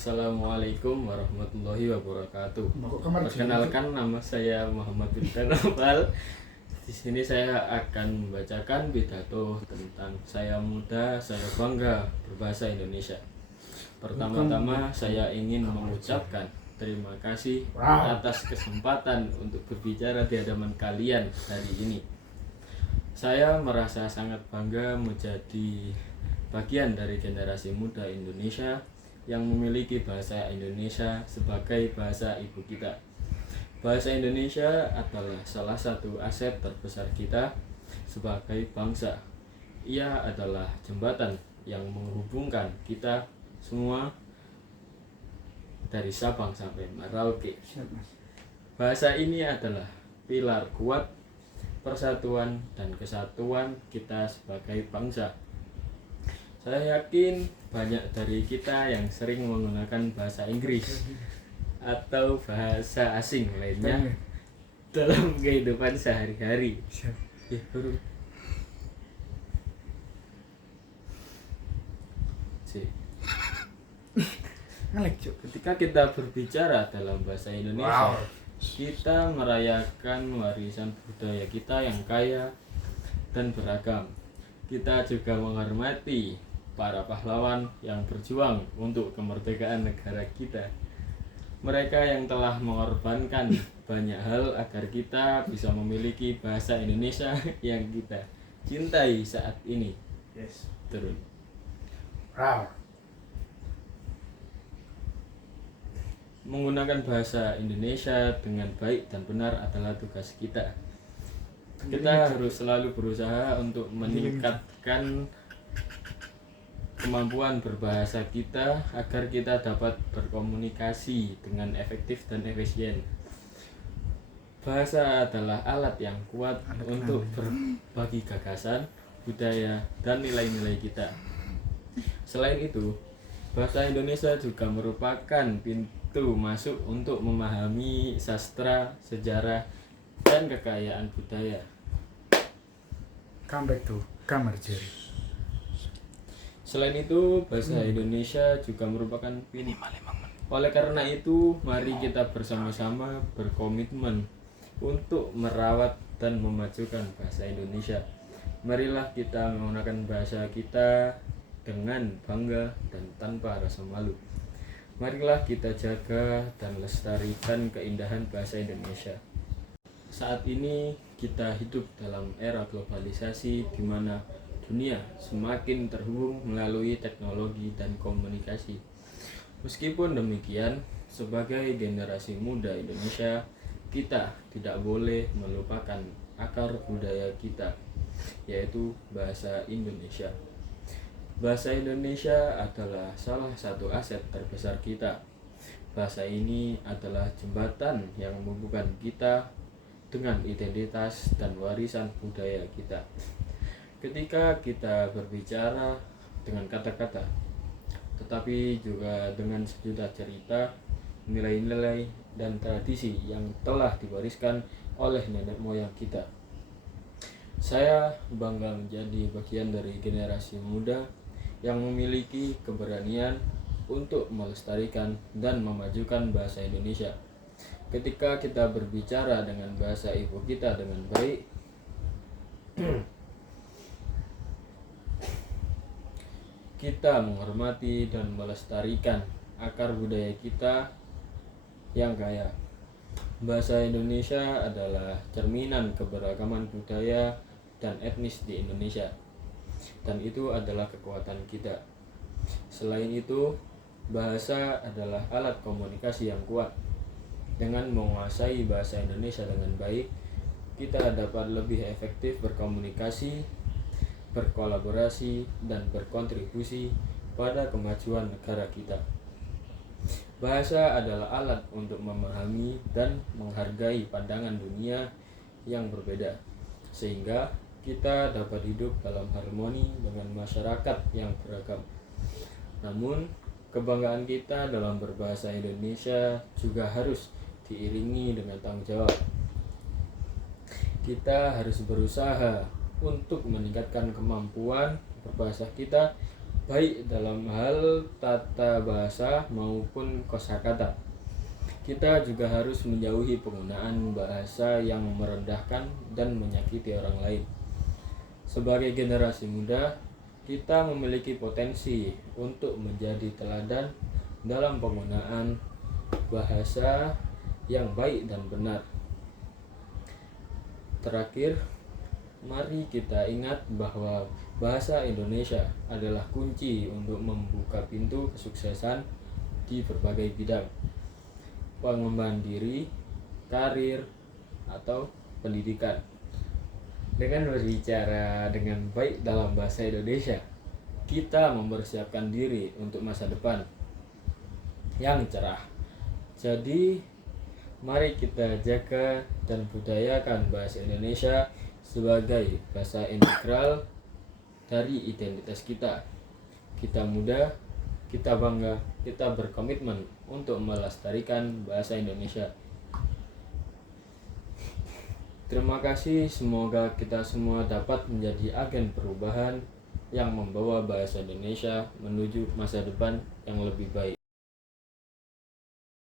Assalamualaikum warahmatullahi wabarakatuh. Kamar Perkenalkan, nama saya Muhammad Bintan Nopal. Di sini saya akan membacakan pidato tentang saya muda, saya bangga berbahasa Indonesia. Pertama-tama saya ingin mengucapkan terima kasih atas kesempatan untuk berbicara di hadapan kalian hari ini. Saya merasa sangat bangga menjadi bagian dari generasi muda Indonesia yang memiliki bahasa Indonesia sebagai bahasa ibu kita. Bahasa Indonesia adalah salah satu aset terbesar kita sebagai bangsa. Ia adalah jembatan yang menghubungkan kita semua dari Sabang sampai Merauke. Bahasa ini adalah pilar kuat persatuan dan kesatuan kita sebagai bangsa. Saya yakin banyak dari kita yang sering menggunakan bahasa Inggris atau bahasa asing lainnya dalam kehidupan sehari-hari. Ketika kita berbicara dalam bahasa Indonesia, kita merayakan warisan budaya kita yang kaya dan beragam. Kita juga menghormati para pahlawan yang berjuang untuk kemerdekaan negara kita. Mereka yang telah mengorbankan banyak hal agar kita bisa memiliki bahasa Indonesia yang kita cintai saat ini. Turun. Menggunakan bahasa Indonesia dengan baik dan benar adalah tugas kita. Kita harus selalu berusaha untuk meningkatkan kemampuan berbahasa kita agar kita dapat berkomunikasi dengan efektif dan efisien. Bahasa adalah alat yang kuat untuk berbagi gagasan, budaya, dan nilai-nilai kita. Selain itu, bahasa Indonesia juga merupakan pintu masuk untuk memahami sastra, sejarah, dan kekayaan budaya. Come back to kamar Jerry. Selain itu, bahasa Indonesia juga merupakan pintu. Oleh karena itu, mari kita bersama-sama berkomitmen untuk merawat dan memajukan bahasa Indonesia. Marilah kita menggunakan bahasa kita dengan bangga dan tanpa rasa malu. Marilah kita jaga dan lestarikan keindahan bahasa Indonesia. Saat ini kita hidup dalam era globalisasi di mana dunia semakin terhubung melalui teknologi dan komunikasi. Meskipun demikian, sebagai generasi muda Indonesia, kita tidak boleh melupakan akar budaya kita, yaitu bahasa Indonesia. Bahasa Indonesia adalah salah satu aset terbesar kita. Bahasa ini adalah jembatan yang menghubungkan kita dengan identitas dan warisan budaya kita. Ketika kita berbicara dengan kata-kata, tetapi juga dengan sejuta cerita, nilai-nilai, dan tradisi yang telah diwariskan oleh nenek moyang kita. Saya bangga menjadi bagian dari generasi muda yang memiliki keberanian untuk melestarikan dan memajukan bahasa Indonesia. Ketika kita berbicara dengan bahasa ibu kita dengan baik, kita menghormati dan melestarikan akar budaya kita yang kaya. Bahasa Indonesia adalah cerminan keberagaman budaya dan etnis di Indonesia, dan itu adalah kekuatan kita. Selain itu, bahasa adalah alat komunikasi yang kuat. Dengan menguasai bahasa Indonesia dengan baik, kita dapat lebih efektif berkomunikasi, berkolaborasi, dan berkontribusi pada kemajuan negara kita. Bahasa adalah alat untuk memahami dan menghargai pandangan dunia yang berbeda, sehingga kita dapat hidup dalam harmoni dengan masyarakat yang beragam. Namun, kebanggaan kita dalam berbahasa Indonesia juga harus diiringi dengan tanggung jawab. Kita harus berusaha untuk meningkatkan kemampuan berbahasa kita baik dalam hal tata bahasa maupun kosakata. Kita juga harus menjauhi penggunaan bahasa yang merendahkan dan menyakiti orang lain. Sebagai generasi muda, kita memiliki potensi untuk menjadi teladan dalam penggunaan bahasa yang baik dan benar. Terakhir, mari kita ingat bahwa bahasa Indonesia adalah kunci untuk membuka pintu kesuksesan di berbagai bidang, pengembangan diri, karir, atau pendidikan. Dengan berbicara dengan baik dalam bahasa Indonesia, kita mempersiapkan diri untuk masa depan yang cerah. Jadi, mari kita jaga dan budayakan bahasa Indonesia sebagai bahasa integral dari identitas kita. Kita muda, kita bangga, kita berkomitmen untuk melestarikan bahasa Indonesia. Terima kasih, semoga kita semua dapat menjadi agen perubahan yang membawa bahasa Indonesia menuju masa depan yang lebih baik.